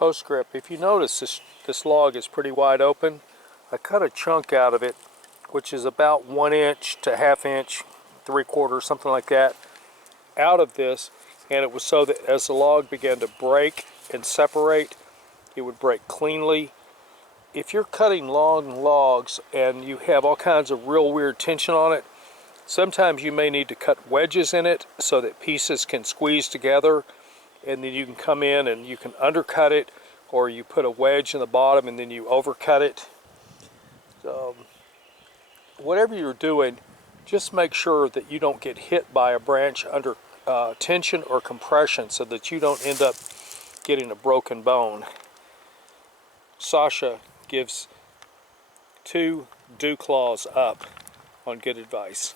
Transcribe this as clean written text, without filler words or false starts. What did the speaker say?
Postscript. If you notice, this log is pretty wide open. I cut a chunk out of it, which is about 1 inch to ½ inch, 3/4, something like that, out of this, and it was so that as the log began to break and separate, it would break cleanly. If you're cutting long logs and you have all kinds of real weird tension on it, sometimes you may need to cut wedges in it so that pieces can squeeze together, and then you can come in and you can undercut it, or you put a wedge in the bottom and then you overcut it. So, whatever you're doing, just make sure that you don't get hit by a branch under tension or compression so that you don't end up getting a broken bone. Sasha gives 2 dew claws up on good advice.